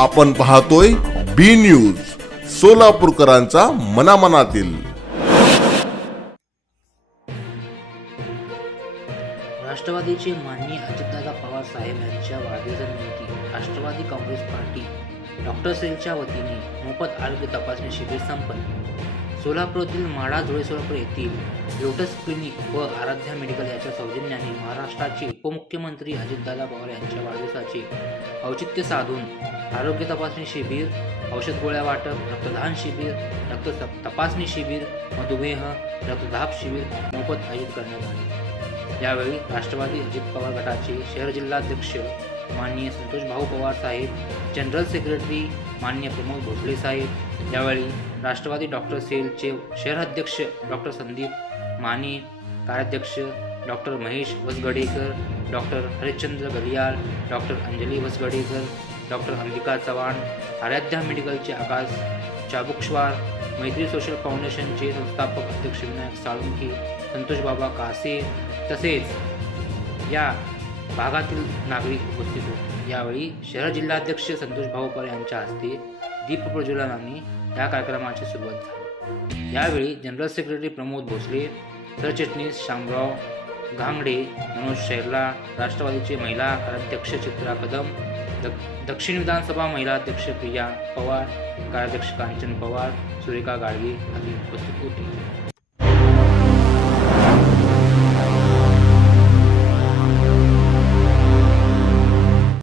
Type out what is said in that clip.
आपण पाहतोय बी न्यूज सोलापूरकरांचा मनामनातील. राष्ट्रवादीचे माननीय अजितदादा पवार साहेब यांच्या वाढदिवसानिमित्त राष्ट्रवादी काँग्रेस पार्टी डॉक्टर सेलच्या वतीने मोफत आरोग्य तपासणी शिबिर संपन्न. सोलापूरतील माडा धुळे सोलापूर येथील लोटस क्लिनिक व आराध्या मेडिकल याच्या सौजन्याने महाराष्ट्राचे उपमुख्यमंत्री अजितदादा पवार यांच्या वाढदिवसाचे औचित्य साधून आरोग्य तपासणी शिबिर औषध गोळ्या वाटप रक्तदान शिबिर रक्त तपासणी शिबिर मधुमेह रक्तदाब शिबिर मोफत आयोजित करण्यात आले. यावेळी राष्ट्रवादी अजित पवार गटाचे शहर जिल्हाध्यक्ष माननीय संतोष भाऊ पवार साहेब जनरल सेक्रेटरी माननीय प्रमोद भोसले साहेब यावेळी राष्ट्रवादी डॉक्टर सेलचे शहराध्यक्ष डॉक्टर संदीप माने कार्याध्यक्ष doctor Mahesh Vasgadekar doctor Harishchandra Galiyal doctor Anjali Vasgadekar doctor Ambika Chavan Aaradhya मेडिकलचे Akash Chabukswar Maitri social फाउंडेशनचे संस्थापक अध्यक्ष विनायक साळुंखे संतोष बाबा कासे तसेच या भागातील नागरिक उपस्थित होते. यावेळी शहर जिल्हाध्यक्ष संतोष भाऊकर यांच्या हस्ते दीप प्रज्वलनाने या कार्यक्रमाची सुरुवात झाली. यावेळी जनरल सेक्रेटरी प्रमोद भोसले सरचिटणीस शामराव घांगडे मनोज शैरला राष्ट्रवादीचे महिला कार्याध्यक्ष चित्रा कदम द- दक्षिण विधानसभा महिला अध्यक्ष प्रिया पवार कार्याध्यक्ष कांचन पवार सुरेखा गाडगे आदी उपस्थित होते.